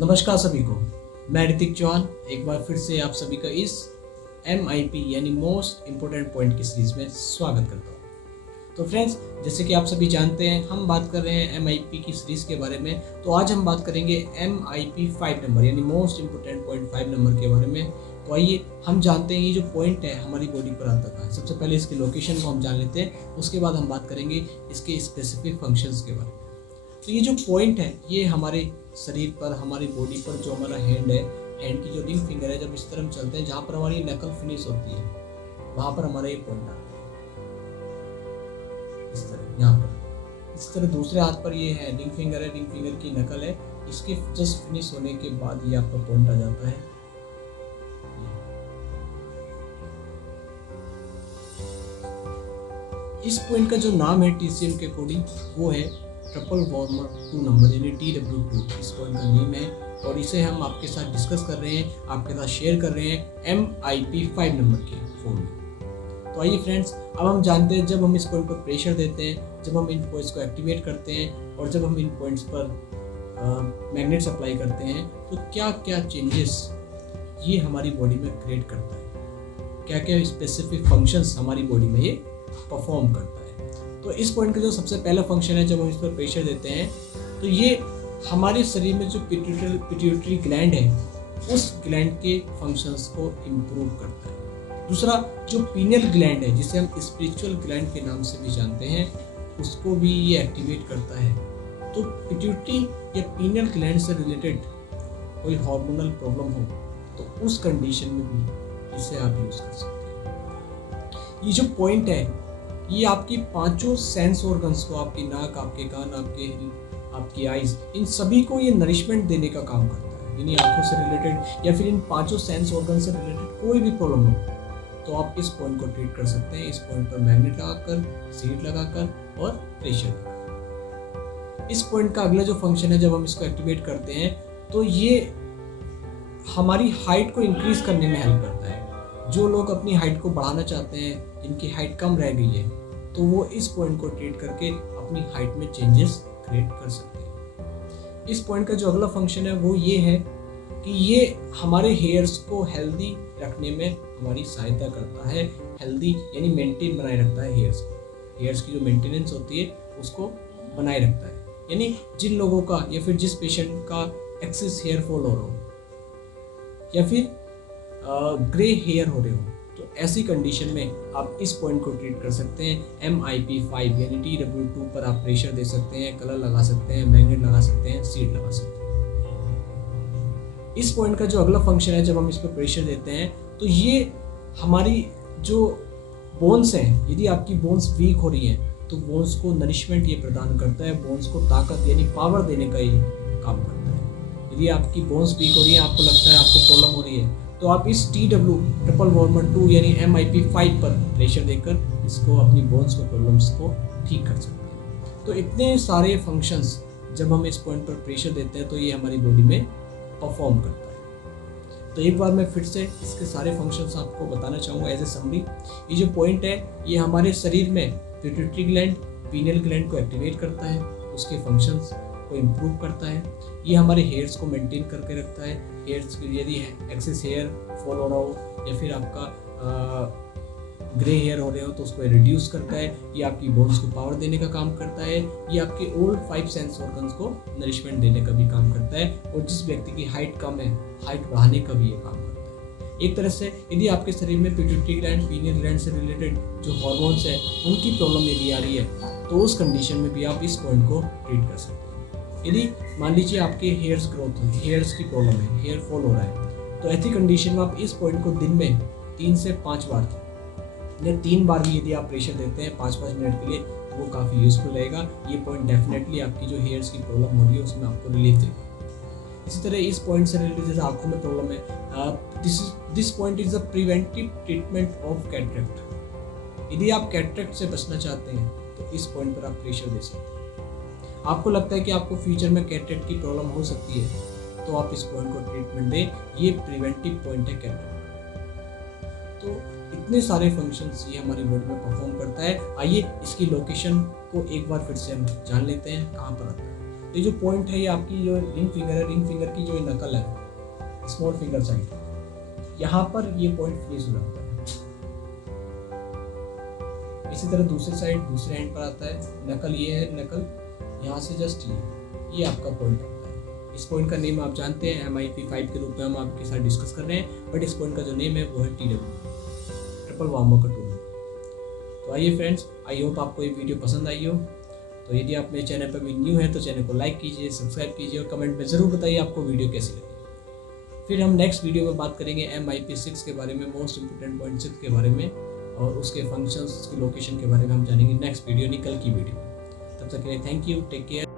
नमस्कार सभी को। मैं ऋतिक चौहान एक बार फिर से आप सभी का इस MIP यानी मोस्ट इम्पोर्टेंट पॉइंट की सीरीज में स्वागत करता हूँ। तो फ्रेंड्स, जैसे कि आप सभी जानते हैं, हम बात कर रहे हैं MIP की सीरीज के बारे में। तो आज हम बात करेंगे MIP 5 नंबर यानी मोस्ट इम्पोर्टेंट पॉइंट 5 नंबर के बारे में। तो आइए हम जानते हैं ये जो पॉइंट है हमारी बॉडी पर आता है। सबसे पहले इसकी लोकेशन को हम जान लेते हैं, उसके बाद हम बात करेंगे इसके स्पेसिफिक फंक्शंस के बारे में। तो ये जो पॉइंट है ये हमारे शरीर पर, हमारी बॉडी पर जो हमारा हैंड है, हैंड की जो रिंग फिंगर है, जब इस तरह हम चलते हैं जहाँ पर हमारी नकल फिनिश होती है वहाँ पर हमारा ये पॉइंट आता है। इस तरह यहाँ पर, इस तरह दूसरे हाथ पर ये है रिंग फिंगर है, रिंग फिंगर की नकल है, इसके जस्ट फिनिश होने के बाद ये आपका पॉइंट आ जाता है। इस पॉइंट का जो नाम है TCM के अकॉर्डिंग वो है ट्रिपल वार्मर 2 नंबर यानी TW2 इस पॉइंट का नेम है। और इसे हम आपके साथ डिस्कस कर रहे हैं, आपके साथ शेयर कर रहे हैं MIP 5 नंबर के फॉर्म में। तो आइए फ्रेंड्स, अब हम जानते हैं जब हम इस पॉइंट पर प्रेशर देते हैं, जब हम इन पॉइंट्स को एक्टिवेट करते हैं और जब हम इन पॉइंट्स पर मैग्नेट्स अप्लाई करते हैं तो क्या क्या चेंजेस ये हमारी बॉडी में क्रिएट करता है, क्या क्या स्पेसिफिक फंक्शंस हमारी बॉडी में ये परफॉर्म करता है। तो इस पॉइंट का जो सबसे पहला फंक्शन है, जब हम इस पर प्रेशर देते हैं तो ये हमारे शरीर में जो पिट्यूटरी ग्लैंड है उस ग्लैंड के फंक्शंस को इम्प्रूव करता है। दूसरा जो पीनियल ग्लैंड है, जिसे हम स्पिरिचुअल ग्लैंड के नाम से भी जानते हैं, उसको भी ये एक्टिवेट करता है। तो पिट्यूटरी या पीनियल ग्लैंड से रिलेटेड कोई हार्मोनल प्रॉब्लम हो तो उस कंडीशन में भी इसे आप यूज़ कर सकते हैं। ये जो पॉइंट है ये आपकी पांचों सेंस ऑर्गन्स को, आपकी नाक, आपके कान, आपकी आईज, इन सभी को ये नरिशमेंट देने का काम करता है। यानी आंखों से रिलेटेड या फिर इन पांचों सेंस ऑर्गन से रिलेटेड कोई भी प्रॉब्लम हो तो आप इस पॉइंट को ट्रीट कर सकते हैं। इस पॉइंट पर मैग्नेट लगाकर, सीड लगाकर और प्रेशर लगाकर। इस पॉइंट का अगला जो फंक्शन है, जब हम इसको एक्टिवेट करते हैं तो ये हमारी हाइट को इंक्रीज करने में हेल्प करता है। जो लोग अपनी हाइट को बढ़ाना चाहते हैं, जिनकी हाइट कम रह गई है, तो वो इस पॉइंट को ट्रीट करके अपनी हाइट में चेंजेस क्रिएट कर सकते हैं। इस पॉइंट का जो अगला फंक्शन है वो ये है कि ये हमारे हेयर्स को हेल्दी रखने में हमारी सहायता करता है। हेल्दी यानी मेंटेन बनाए रखता है हेयर्स को। हेयर्स की जो मेंटेनेंस होती है उसको बनाए रखता है। यानी जिन लोगों का या फिर जिस पेशेंट का एक्सेस हेयर फॉल हो रहा हो या फिर ग्रे हेयर हो रहे हो, तो ऐसी कंडीशन में आप इस पॉइंट को ट्रीट कर सकते हैं। MIP 5 यानी TW2 पर आप प्रेशर दे सकते हैं, कलर लगा सकते हैं, मैग्नेट लगा सकते हैं, सीड लगा सकते हैं। इस पॉइंट का जो अगला फंक्शन है, जब हम इस पर प्रेशर देते हैं तो ये हमारी जो बोन्स हैं, यदि आपकी बोन्स वीक हो रही हैं तो बोन्स को नरिशमेंट ये प्रदान करता है, बोन्स को ताकत यानी पावर देने का ये काम करता है। यदि आपकी बोन्स वीक हो रही है, आपको लगता है आपको प्रॉब्लम हो रही है, तो आप इस TW ट्रिपल वार्मर 2 यानी MIP 5 पर प्रेशर देकर इसको, अपनी बोन्स को, प्रॉब्लम्स को ठीक कर सकते हैं। तो इतने सारे फंक्शंस जब हम इस पॉइंट पर प्रेशर देते हैं तो ये हमारी बॉडी में परफॉर्म करता है। तो एक बार मैं फिर से इसके सारे फंक्शंस आपको बताना चाहूँगा एज ए समरी। ये जो पॉइंट है ये हमारे शरीर में पिट्यूटरी ग्लैंड, पीनियल ग्लैंड को एक्टिवेट करता है, उसके फंक्शंस को इम्प्रूव करता है। ये हमारे हेयर्स को मेंटेन करके रखता है। हेयर्स यदि एक्सेस हेयर फॉल हो रहा हो या फिर आपका ग्रे हेयर हो रहे हो तो उसको रिड्यूस करता है। ये आपकी बोन्स को पावर देने का काम करता है। ये आपके ऑल 5 सेंस ऑर्गन्स को नरिशमेंट देने का भी काम करता है। और जिस व्यक्ति की हाइट कम है, हाइट बढ़ाने का भी ये काम करता है। एक तरह से यदि आपके शरीर में पिट्यूटरी ग्लैंड, पीनियल ग्लैंड से रिलेटेड जो हार्मोन्स है उनकी प्रॉब्लम यदि आ रही है तो उस कंडीशन में भी आप इस पॉइंट को ट्रीट कर सकते हैं। यदि मान लीजिए आपके हेयर्स ग्रोथ है, हेयर्स की प्रॉब्लम है, हेयर फॉल हो रहा है, तो ऐसी कंडीशन में आप इस पॉइंट को दिन में 3 से 5 बार या 3 बार भी यदि आप प्रेशर देते हैं 5-5 मिनट के लिए, वो काफ़ी यूजफुल रहेगा। ये पॉइंट डेफिनेटली आपकी जो हेयर्स की प्रॉब्लम हो रही है उसमें आपको रिलीफ देगा। इसी तरह इस पॉइंट से रिलेटेड जैसे आंखों में प्रॉब्लम है, this point is a preventive treatment of cataract. यदि आप कैटरेक्ट से बचना चाहते हैं तो इस पॉइंट पर आप प्रेशर दे सकते हैं। आपको लगता है कि आपको फ्यूचर में कैटरेक्ट की प्रॉब्लम हो सकती है तो आप इस पॉइंट को ट्रीटमेंट दें। ये प्रिवेंटिव पॉइंट है कैटरेक्ट। तो इतने सारे फंक्शंस ये हमारी बॉडी में परफॉर्म करता है। आइए इसकी लोकेशन को एक बार फिर से हम जान लेते हैं कहाँ पर आता है। तो ये जो पॉइंट है ये आपकी जो रिंग फिंगर है, रिंग फिंगर की जो नकल है स्मॉल फिंगर साइड, यहाँ पर ये पॉइंट फिनिश हो जाता है। इसी तरह दूसरी साइड दूसरे हैंड पर आता है, नकल ये है, नकल यहाँ से जस्ट ये आपका पॉइंट आता है। इस पॉइंट का नेम आप जानते हैं MIP5 के रूप में हम आपके साथ डिस्कस कर रहे हैं, बट इस पॉइंट का जो नेम है वो है TW, ट्रिपल वार्म अप का टूल। तो आइए फ्रेंड्स, आई होप आपको ये वीडियो पसंद आई हो। तो यदि आप मेरे चैनल पर भी न्यू है तो चैनल को लाइक कीजिए, सब्सक्राइब कीजिए और कमेंट में ज़रूर बताइए आपको वीडियो कैसी लगी। फिर हम नेक्स्ट वीडियो में बात करेंगे MIP6 के बारे में, मोस्ट इंपोर्टेंट पॉइंट 6 के बारे में, और उसके फंक्शंस, उसकी लोकेशन के बारे में हम जानेंगे नेक्स्ट वीडियो, कल की वीडियो। तब तक के लिए थैंक यू, टेक केयर।